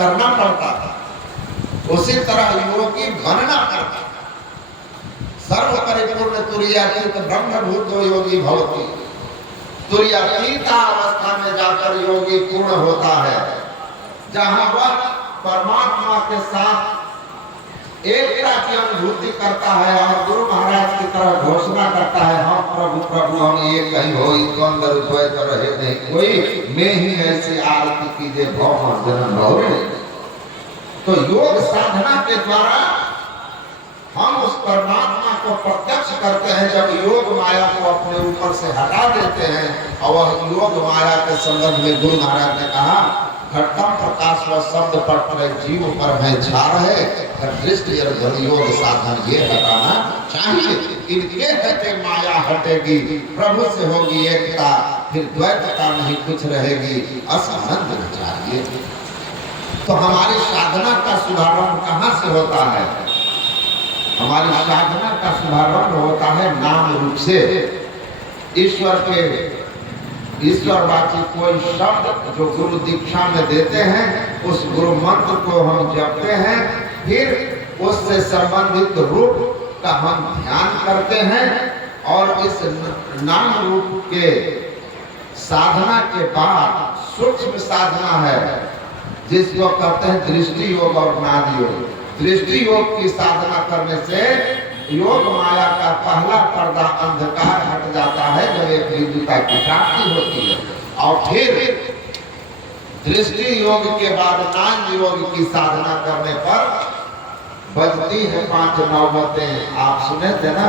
करना पड़ता था, उसी तरह योगी बनना पड़ता। सर्व परिपूर्ण तुरीयातीत ब्रह्मभूतो योगी भवति। तुरीयातीत अवस्था में जाकर योगी पूर्ण होता है, जहां वह परमात्मा के साथ एकता की अनुभूति करता है और गुरु महाराज की तरह घोषणा करता है, हम प्रभु प्रभु हम एक ही हो, इसको अंदर द्वैत रहे नहीं कोई, मैं ही ऐसी आरती कीजिए भव जन्म भव। तो योग साधना के द्वारा हम उस परमात्मा को प्रत्यक्ष करते हैं। जब योग माया को अपने ऊपर से हटा देते हैं, और वह योग माया के संबंध में गुरु महाराज ने कहा, घटम प्रकाश व शब्द पर जीव पर है छार है, दृष्टि योग साधन ये हटाना चाहिए। इनके हटे माया हटेगी, प्रभु से होगी एकता, फिर द्वैतता नहीं कुछ रहेगी, असंबंध चाहिए। तो हमारी साधना का शुभारंभ कहाँ से होता है? हमारी साधना का शुभारंभ होता है नाम रूप से। ईश्वरवाची कोई शब्द जो गुरु दीक्षा में देते हैं, उस गुरु मंत्र को हम जपते हैं, फिर उससे संबंधित रूप का हम ध्यान करते हैं, और इस नाम रूप के साधना के बाद सूक्ष्म साधना है, जिसको कहते हैं दृष्टि योग और नाद योग। दृष्टि योग की साधना करने से योग माया का पहला पर्दा अंधकार हट जाता है, जब एक विद्युता की प्राप्ति होती है। और फिर दृष्टि योग के बाद नाम योग की साधना करने पर बजती है 5 नौबतें। आप सुने थे ना,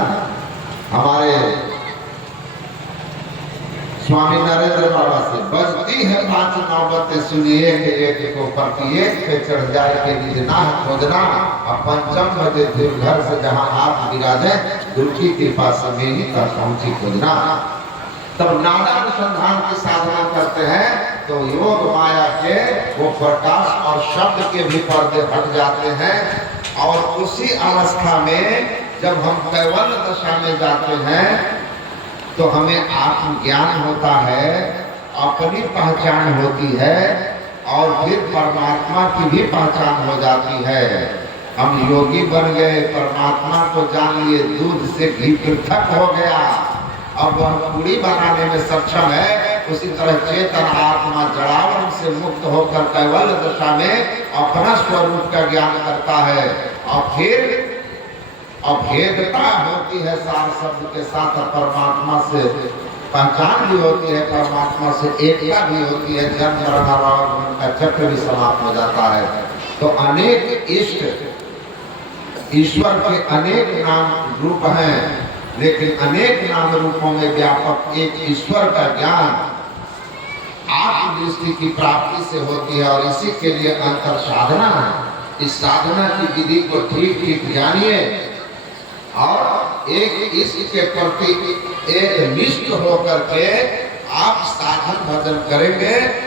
हमारे स्वामी नरेंद्र बाबा से, बजती है 5 नौबतें सुनिए कि एक को प्रत्येक पे चढ़ जाए के निजना खोजना, और पंचम बजे फिर घर से जहाँ आप विराजे, गुरु की कृपा से मेरी का पहुंची खोजना। तब नादानुसंधान की साधना करते हैं, तो योग माया के वो प्रकाश और शब्द के भी पर्दे हट जाते हैं, और उसी अवस्था में जब हम कैवल्य दशा में जाते हैं, तो हमें आत्मज्ञान होता है, अपनी पहचान होती है, और फिर परमात्मा की भी पहचान हो जाती है। हम योगी बन गए, परमात्मा को जान लिए, दूध से घी पृथक हो गया, अब वह पूरी बनाने में सक्षम है। उसी तरह चेतन आत्मा जड़ावन से मुक्त होकर कैवल्य दशा में अपना स्वरूप का ज्ञान करता है, और फिर अभेदता होती है सार शब्द के साथ, परमात्मा से पहचान भी होती है, परमात्मा से एकता भी होती है, जन्म मरण का चक्र भी समाप्त हो जाता है। तो अनेक इष्ट, ईश्वर के अनेक नाम रूप हैं, लेकिन अनेक नाम रूपों में व्यापक एक ईश्वर का ज्ञान आत्मदृष्टि की प्राप्ति से होती है, और इसी के लिए अंतर साधना है। इस साधना की विधि को ठीक ठीक जानिए, और एक इसके प्रति एक निष्ठ होकर के आप साधन भजन करेंगे,